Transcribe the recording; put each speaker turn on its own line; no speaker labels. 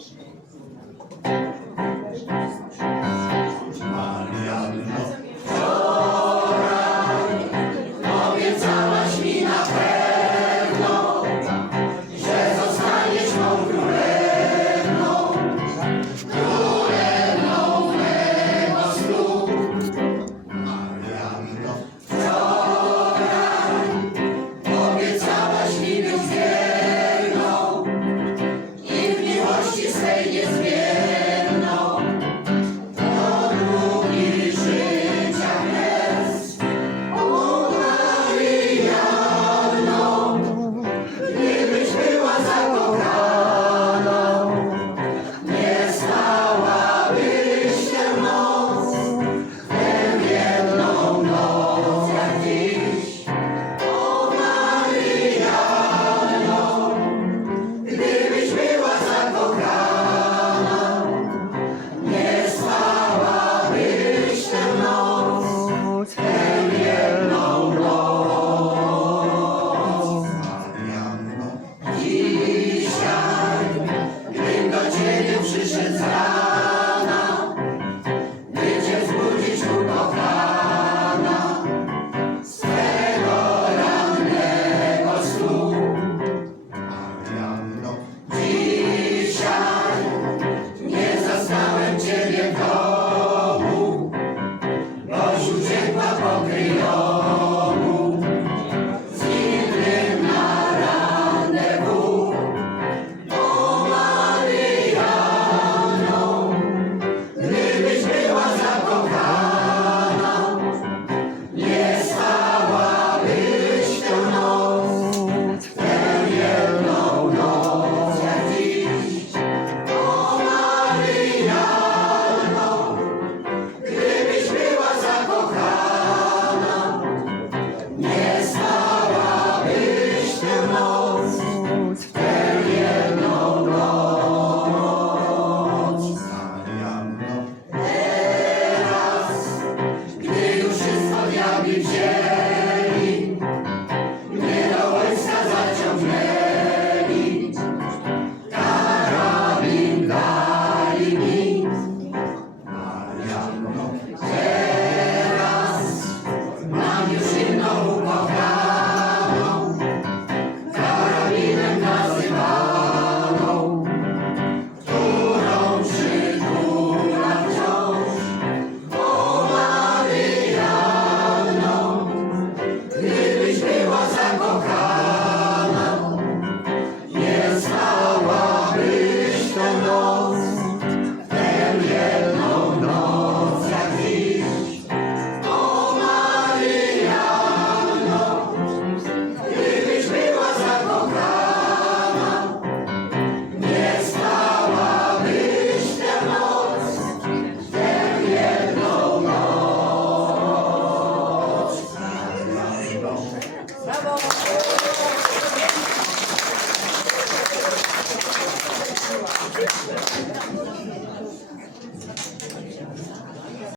Thanks. of God. Panie Ziemi.